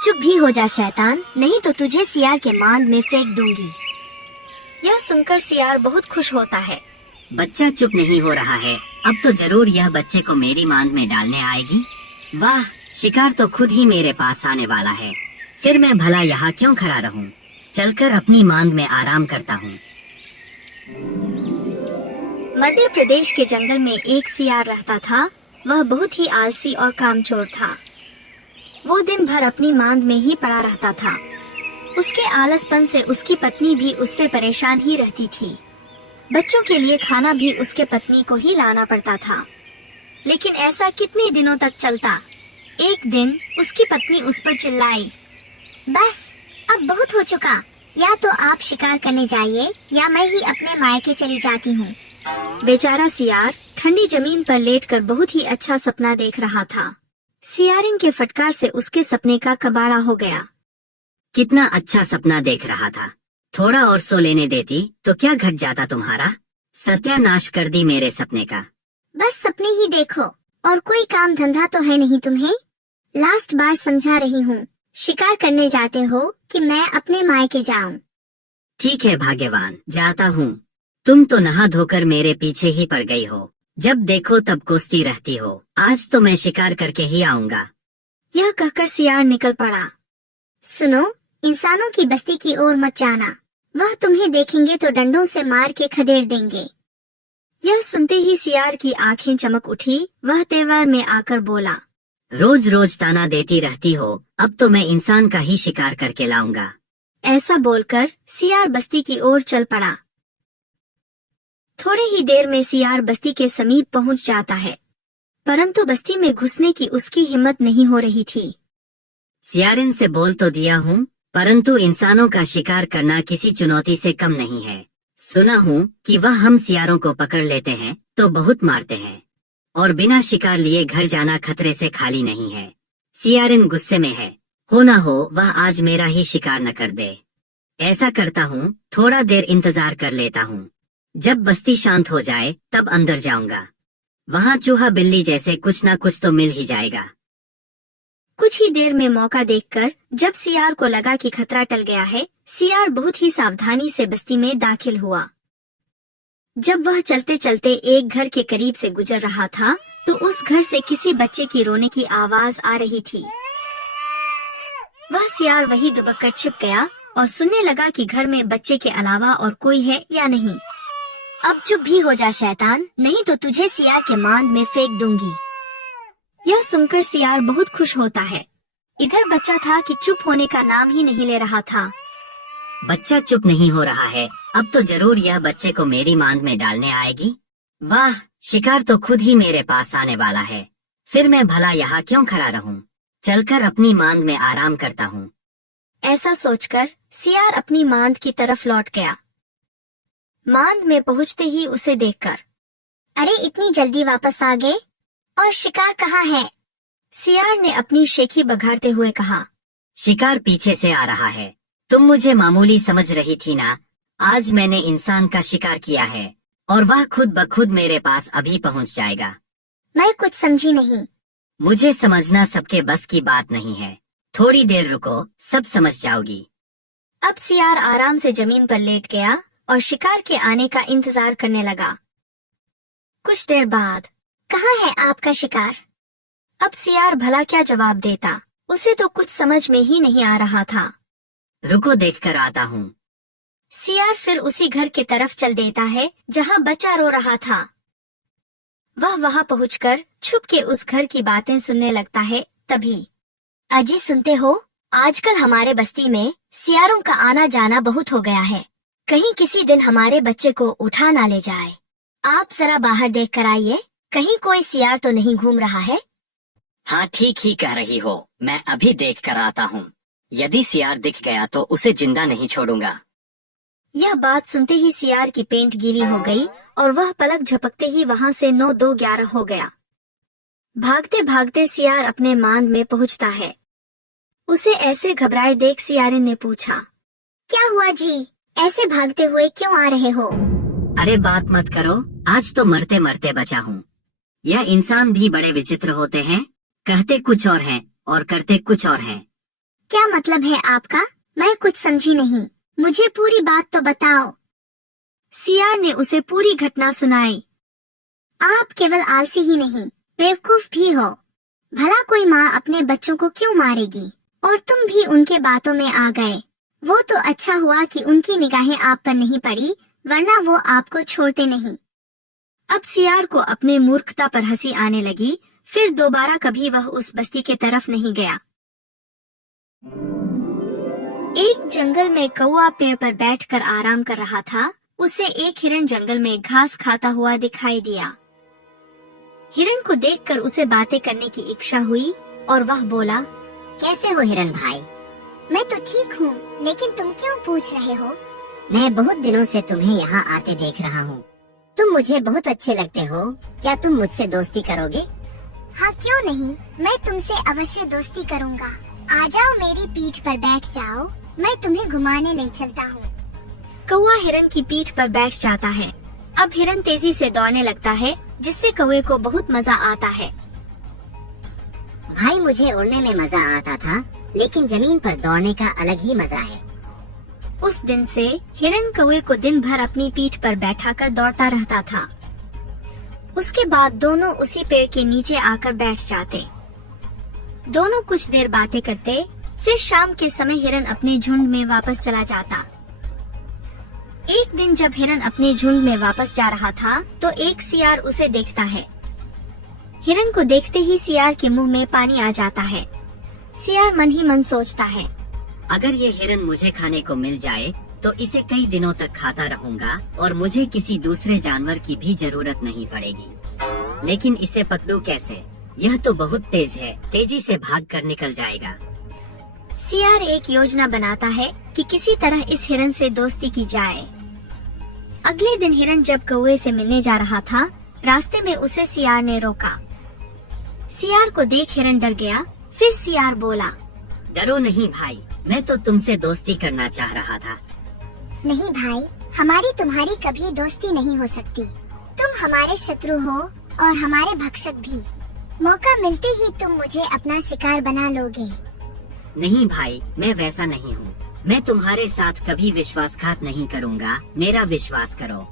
चुप भी हो जा शैतान, नहीं तो तुझे सियार के मांद में फेंक दूंगी। यह सुनकर सियार बहुत खुश होता है। बच्चा चुप नहीं हो रहा है, अब तो जरूर यह बच्चे को मेरी मांद में डालने आएगी। वाह, शिकार तो खुद ही मेरे पास आने वाला है। फिर मैं भला यहाँ क्यों खड़ा रहूं? चलकर अपनी मांद में आराम करता हूँ। मध्य प्रदेश के जंगल में एक सियार रहता था। वह बहुत ही आलसी और कामचोर था। वो दिन भर अपनी मांद में ही पड़ा रहता था। उसके आलसपन से उसकी पत्नी भी उससे परेशान ही रहती थी। बच्चों के लिए खाना भी उसके पत्नी को ही लाना पड़ता था। लेकिन ऐसा कितने दिनों तक चलता। एक दिन उसकी पत्नी उस पर चिल्लाई, बस अब बहुत हो चुका, या तो आप शिकार करने जाइए या मैं ही अपने मायके चली जाती हूँ। बेचारा सियार ठंडी जमीन पर लेटकर बहुत ही अच्छा सपना देख रहा था। सियारिन के फटकार से उसके सपने का कबाड़ा हो गया। कितना अच्छा सपना देख रहा था, थोड़ा और सो लेने देती तो क्या घट जाता तुम्हारा। सत्यानाश कर दी मेरे सपने का। बस सपने ही देखो और कोई काम धंधा तो है नहीं तुम्हें। लास्ट बार समझा रही हूँ, शिकार करने जाते हो कि मैं अपने मायके जाऊँ। ठीक है भाग्यवान, जाता हूँ। तुम तो नहा धोकर मेरे पीछे ही पड़ गई हो। जब देखो तब कोसती रहती हो। आज तो मैं शिकार करके ही आऊंगा। यह कहकर सियार निकल पड़ा। सुनो, इंसानों की बस्ती की ओर मत जाना, वह तुम्हें देखेंगे तो डंडों से मार के खदेड़ देंगे। यह सुनते ही सियार की आंखें चमक उठी। वह तेवर में आकर बोला, रोज रोज ताना देती रहती हो, अब तो मैं इंसान का ही शिकार करके लाऊंगा। ऐसा बोलकर सियार बस्ती की ओर चल पड़ा। थोड़ी ही देर में सियार बस्ती के समीप पहुंच जाता है, परंतु बस्ती में घुसने की उसकी हिम्मत नहीं हो रही थी। सियारिन से बोल तो दिया हूँ, परंतु इंसानों का शिकार करना किसी चुनौती से कम नहीं है। सुना हूँ कि वह हम सियारों को पकड़ लेते हैं तो बहुत मारते हैं, और बिना शिकार लिए घर जाना खतरे से खाली नहीं है। सियारिन गुस्से में है, हो ना हो वह आज मेरा ही शिकार न कर दे। ऐसा करता हूँ, थोड़ा देर इंतजार कर लेता हूँ। जब बस्ती शांत हो जाए तब अंदर जाऊंगा। वहाँ चूहा बिल्ली जैसे कुछ ना कुछ तो मिल ही जाएगा। कुछ ही देर में मौका देखकर जब सियार को लगा कि खतरा टल गया है, सियार बहुत ही सावधानी से बस्ती में दाखिल हुआ। जब वह चलते चलते एक घर के करीब से गुजर रहा था तो उस घर से किसी बच्चे की रोने की आवाज आ रही थी। वह सियार वही दुबककर छिप गया और सुनने लगा कि घर में बच्चे के अलावा और कोई है या नहीं। अब चुप भी हो जा शैतान, नहीं तो तुझे सियार के मांद में फेंक दूंगी। यह सुनकर सियार बहुत खुश होता है। इधर बच्चा था कि चुप होने का नाम ही नहीं ले रहा था। बच्चा चुप नहीं हो रहा है, अब तो जरूर यह बच्चे को मेरी मांद में डालने आएगी। वाह, शिकार तो खुद ही मेरे पास आने वाला है। फिर मैं भला यहाँ क्यों खड़ा रहूं? चलकर अपनी मांद में आराम करता हूँ। ऐसा सोचकर सियार अपनी मांद की तरफ लौट गया। मांद में पहुँचते ही उसे देखकर, अरे इतनी जल्दी वापस आ गए, और शिकार कहाँ है? सियार ने अपनी शेखी बघारते हुए कहा, शिकार पीछे से आ रहा है। तुम मुझे मामूली समझ रही थी ना? आज मैंने इंसान का शिकार किया है और वह खुद ब खुद मेरे पास अभी पहुंच जाएगा। मैं कुछ समझी नहीं। मुझे समझना सबके बस की बात नहीं है। थोड़ी देर रुको, सब समझ जाओगी। अब सियार आराम से जमीन पर लेट गया और शिकार के आने का इंतजार करने लगा। कुछ देर बाद, कहाँ है आपका शिकार? अब सियार भला क्या जवाब देता, उसे तो कुछ समझ में ही नहीं आ रहा था। रुको, देखकर आता हूँ। सियार फिर उसी घर के तरफ चल देता है जहाँ बच्चा रो रहा था। वह वहाँ पहुंचकर छुप के उस घर की बातें सुनने लगता है। तभी, अजी सुनते हो, आजकल हमारे बस्ती में सियारों का आना जाना बहुत हो गया है। कहीं किसी दिन हमारे बच्चे को उठा ना ले जाए। आप जरा बाहर देख कर आइए, कहीं कोई सियार तो नहीं घूम रहा है। हाँ, ठीक ही कह रही हो, मैं अभी देख कर आता हूँ। यदि सियार दिख गया तो उसे जिंदा नहीं छोड़ूंगा। यह बात सुनते ही सियार की पेंट गीली हो गई और वह पलक झपकते ही वहाँ से 9-2-11 हो गया। भागते भागते सियार अपने मांद में पहुँचता है। उसे ऐसे घबराए देख सियारिन ने पूछा, क्या हुआ जी, ऐसे भागते हुए क्यों आ रहे हो? अरे बात मत करो, आज तो मरते मरते बचा हूँ। यह इंसान भी बड़े विचित्र होते हैं, कहते कुछ और हैं और करते कुछ और हैं। क्या मतलब है आपका? मैं कुछ समझी नहीं, मुझे पूरी बात तो बताओ। सियार ने उसे पूरी घटना सुनाई। आप केवल आलसी ही नहीं, बेवकूफ भी हो। भला कोई माँ अपने बच्चों को क्यों मारेगी? और तुम भी उनके बातों में आ गए। वो तो अच्छा हुआ कि उनकी निगाहें आप पर नहीं पड़ी, वरना वो आपको छोड़ते नहीं। अब सियार को अपने मूर्खता पर हंसी आने लगी। फिर दोबारा कभी वह उस बस्ती के तरफ नहीं गया। एक जंगल में कौवा पेड़ पर बैठकर आराम कर रहा था। उसे एक हिरन जंगल में घास खाता हुआ दिखाई दिया। हिरन को देखकर उसे बातें करने की इच्छा हुई और वह बोला, कैसे हो हिरन भाई? मैं तो ठीक हूँ, लेकिन तुम क्यों पूछ रहे हो? मैं बहुत दिनों से तुम्हें यहाँ आते देख रहा हूँ। तुम मुझे बहुत अच्छे लगते हो। क्या तुम मुझसे दोस्ती करोगे? हाँ, क्यों नहीं, मैं तुमसे अवश्य दोस्ती करूँगा। आ जाओ, मेरी पीठ पर बैठ जाओ, मैं तुम्हें घुमाने ले चलता हूँ। कौवा हिरन की पीठ पर बैठ जाता है। अब हिरन तेजी से दौड़ने लगता है, जिससे कौवे को बहुत मजा आता है। भाई, मुझे उड़ने में मजा आता था, लेकिन जमीन पर दौड़ने का अलग ही मजा है। उस दिन से हिरन कौवे को दिन भर अपनी पीठ पर बैठाकर दौड़ता रहता था। उसके बाद दोनों उसी पेड़ के नीचे आकर बैठ जाते। दोनों कुछ देर बातें करते। फिर शाम के समय हिरन अपने झुंड में वापस चला जाता। एक दिन जब हिरन अपने झुंड में वापस जा रहा था, तो एक सियार उसे देखता है। हिरन को देखते ही सियार के मुंह में पानी आ जाता है। सियार मन ही मन सोचता है, अगर ये हिरन मुझे खाने को मिल जाए तो इसे कई दिनों तक खाता रहूंगा और मुझे किसी दूसरे जानवर की भी जरूरत नहीं पड़ेगी। लेकिन इसे पकड़ूं कैसे? यह तो बहुत तेज है, तेजी से भाग कर निकल जाएगा। सियार एक योजना बनाता है कि किसी तरह इस हिरन से दोस्ती की जाए। अगले दिन हिरन जब कौवे से मिलने जा रहा था, रास्ते में उसे सियार ने रोका। सियार को देख हिरन डर गया। फिर सियार बोला, डरो नहीं भाई, मैं तो तुमसे दोस्ती करना चाह रहा था। नहीं भाई, हमारी तुम्हारी कभी दोस्ती नहीं हो सकती। तुम हमारे शत्रु हो और हमारे भक्षक भी। मौका मिलते ही तुम मुझे अपना शिकार बना लोगे। नहीं भाई, मैं वैसा नहीं हूँ। मैं तुम्हारे साथ कभी विश्वासघात नहीं करूँगा, मेरा विश्वास करो।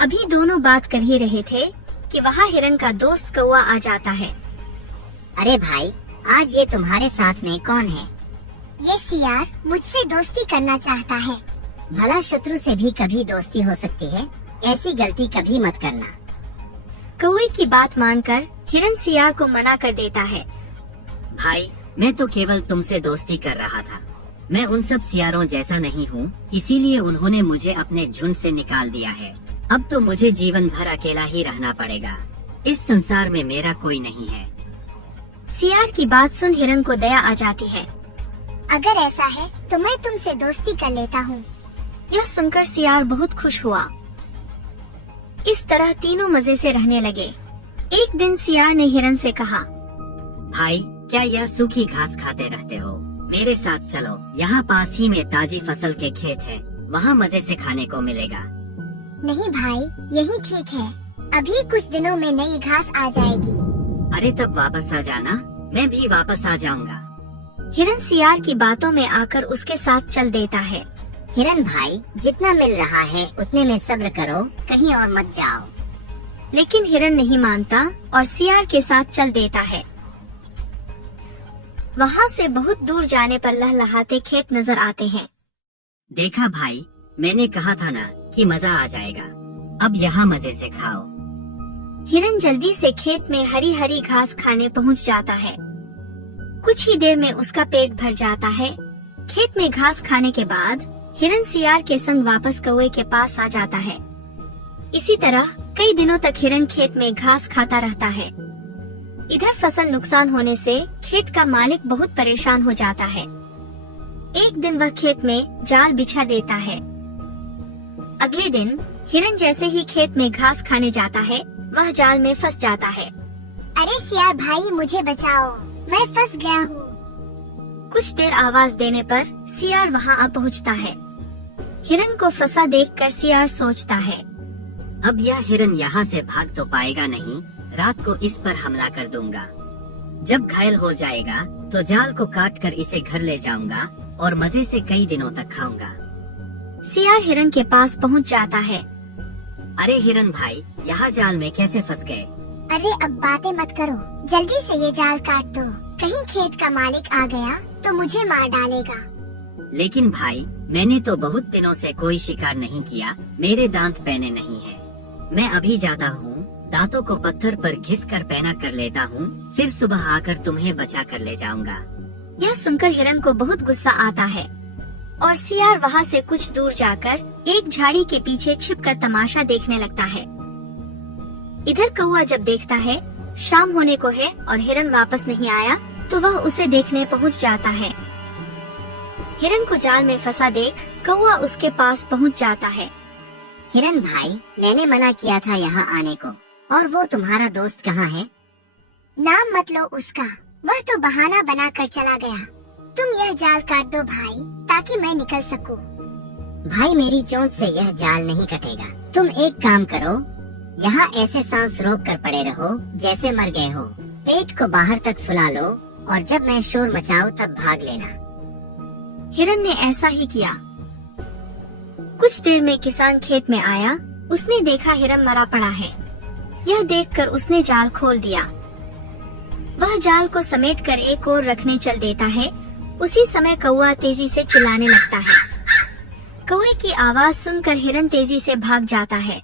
अभी दोनों बात कर ही रहे थे कि वहाँ हिरन का दोस्त कौवा आ जाता है। अरे भाई, आज ये तुम्हारे साथ में कौन है? ये सियार मुझसे दोस्ती करना चाहता है। भला शत्रु से भी कभी दोस्ती हो सकती है, ऐसी गलती कभी मत करना। कौवे की बात मानकर हिरन सियार को मना कर देता है। भाई, मैं तो केवल तुमसे दोस्ती कर रहा था। मैं उन सब सियारों जैसा नहीं हूँ, इसीलिए उन्होंने मुझे अपने झुंड से निकाल दिया है। अब तो मुझे जीवन भर अकेला ही रहना पड़ेगा। इस संसार में मेरा कोई नहीं है। सियार की बात सुन हिरन को दया आ जाती है। अगर ऐसा है तो मैं तुमसे दोस्ती कर लेता हूँ। यह सुनकर सियार बहुत खुश हुआ। इस तरह तीनों मजे से रहने लगे। एक दिन सियार ने हिरन से कहा, भाई, क्या यह सूखी घास खाते रहते हो? मेरे साथ चलो, यहाँ पास ही में ताजी फसल के खेत है, वहाँ मजे से खाने को मिलेगा। नहीं भाई, यही ठीक है। अभी कुछ दिनों में नई घास आ जाएगी। अरे तब वापस आ जाना, मैं भी वापस आ जाऊंगा। हिरन सियार की बातों में आकर उसके साथ चल देता है। हिरन भाई, जितना मिल रहा है उतने में सब्र करो, कहीं और मत जाओ। लेकिन हिरन नहीं मानता और सियार के साथ चल देता है। वहाँ से बहुत दूर जाने पर लहलहाते खेत नजर आते हैं। देखा भाई, मैंने कहा था ना कि मजा आ जाएगा। अब यहाँ मजे से खाओ। हिरन जल्दी से खेत में हरी हरी घास खाने पहुँच जाता है। कुछ ही देर में उसका पेट भर जाता है। खेत में घास खाने के बाद हिरन सियार के संग वापस कौवे के पास आ जाता है। इसी तरह कई दिनों तक हिरन खेत में घास खाता रहता है। इधर फसल नुकसान होने से खेत का मालिक बहुत परेशान हो जाता है। एक दिन वह खेत में जाल बिछा देता है। अगले दिन हिरन जैसे ही खेत में घास खाने जाता है, वह जाल में फंस जाता है। अरे सियार भाई, मुझे बचाओ, मैं फंस गया हूँ। कुछ देर आवाज देने पर सियार वहाँ आ पहुँचता है। हिरन को फंसा देखकर सियार सोचता है, अब यह हिरन यहाँ से भाग तो पाएगा नहीं, रात को इस पर हमला कर दूंगा। जब घायल हो जाएगा तो जाल को काट कर इसे घर ले जाऊंगा और मजे से कई दिनों तक खाऊंगा। सियार हिरन के पास पहुंच जाता है। अरे हिरन भाई, यहाँ जाल में कैसे फंस गए? अरे अब बातें मत करो, जल्दी से ये जाल काट दो। कहीं खेत का मालिक आ गया तो मुझे मार डालेगा। लेकिन भाई, मैंने तो बहुत दिनों से कोई शिकार नहीं किया, मेरे दांत पैने नहीं है। मैं अभी जाता हूँ, दांतों को पत्थर पर घिस कर पैना कर लेता हूँ, फिर सुबह आकर तुम्हें बचा कर ले जाऊंगा। यह सुनकर हिरन को बहुत गुस्सा आता है और सियार वहाँ से कुछ दूर जाकर एक झाड़ी के पीछे छिपकर तमाशा देखने लगता है। इधर कौवा जब देखता है शाम होने को है और हिरन वापस नहीं आया, तो वह उसे देखने पहुँच जाता है। हिरन को जाल में फंसा देख कौवा उसके पास पहुँच जाता है। हिरन भाई, मैंने मना किया था यहाँ आने को, और वो तुम्हारा दोस्त कहाँ है? नाम मत लो उसका, वह तो बहाना बना कर चला गया। तुम यह जाल काट दो भाई, ताकि मैं निकल सकूं। भाई मेरी चोट से यह जाल नहीं कटेगा। तुम एक काम करो, यहाँ ऐसे सांस रोक कर पड़े रहो जैसे मर गए हो। पेट को बाहर तक फुला लो और जब मैं शोर मचाऊं तब भाग लेना। हिरन ने ऐसा ही किया। कुछ देर में किसान खेत में आया। उसने देखा हिरन मरा पड़ा है। यह देखकर उसने जाल खोल दिया। वह जाल को समेटकर एक ओर रखने चल देता है। उसी समय कौवा तेजी से चिल्लाने लगता है। कौवे की आवाज सुनकर हिरन तेजी से भाग जाता है।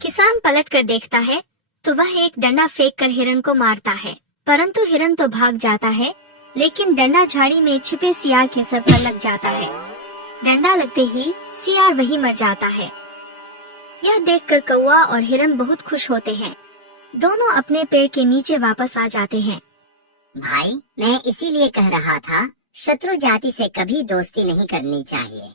किसान पलटकर देखता है तो वह एक डंडा फेंक कर हिरन को मारता है, परंतु हिरन तो भाग जाता है, लेकिन डंडा झाड़ी में छिपे सियार के सर पर लग जाता है। डंडा लगते ही सियार वही मर जाता है। यह देखकर कौवा और हिरन बहुत खुश होते हैं। दोनों अपने पेड़ के नीचे वापस आ जाते हैं। भाई, मैं इसीलिए कह रहा था, शत्रु जाति से कभी दोस्ती नहीं करनी चाहिए।